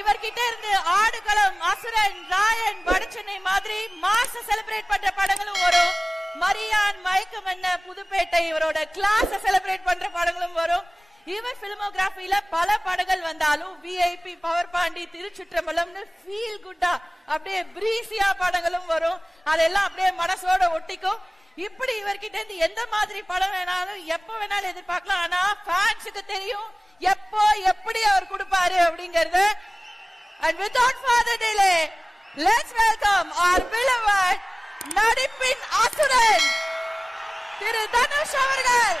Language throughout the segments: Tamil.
இவர்கிட்ட இருந்து ஆடுகளம், அசுரன், ராயன், வடச்சென்னை மாதிரி மாச செலிப்ரேட் பண்ற படங்களும் வரும். மரியான், மயக்கம் என்ன, புதுப்பேட்டை இவரோட கிளாஸ் செலிப்ரேட் பண்ற படங்களும் வரும். இவர் பிலிமோகிராஃபில பல படங்கள் வந்தாலும் VIP, பவர் பாண்டி, திருச்சிற்றம்பலம்னு ஃபீல் குட்டா அப்படியே பிரீசியா படங்களும் வரும். அதெல்லாம் அப்படியே மனசோட ஒட்டிக்கும். இப்படி இவர்கிட்ட இருந்து எந்த மாதிரி படம் வேணாலும் எப்ப வேணாலும் எதிர்பார்க்கலாம். ஆனா ஃபேன்ஸுக்கு தெரியும் எப்போ எப்படி அவர் கொடுப்பாரு அப்படிங்கறது. And without further delay, let's welcome our beloved நடிப்பின் அசுரன் திரு தனுஷ் அவர்கள்.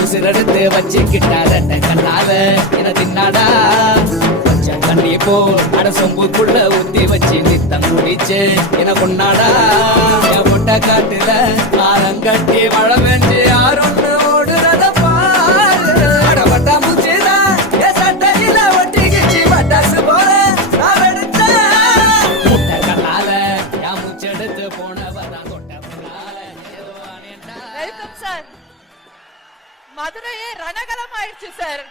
உசிரெடுத்து வச்சுக்கிட்டார கண்ணால என தின்னாடா கொஞ்சம் தண்ணி போல் அட சொம்புக்குள்ள ஊத்தி வச்சு நித்தம் குடிச்சு என கொண்டாடா என் முட்டை காட்டுல ஆரங்கட்டி மழை பெஞ்சு யாரொன்னு ஓடுறத பாரு அடப்பட்டா முச்சுதா என் சட்டையில ஒட்டிக்கிச்சு பட்டாசு போல நான் எடுத்தேன் முட்டை கண்ணால என் முச்செடுத்து போனவதான் கொட்டை முன்னால ஏதோ வெல்கம் சார். மதுரையே ரணகலம் ஆயிடுச்சு சார்.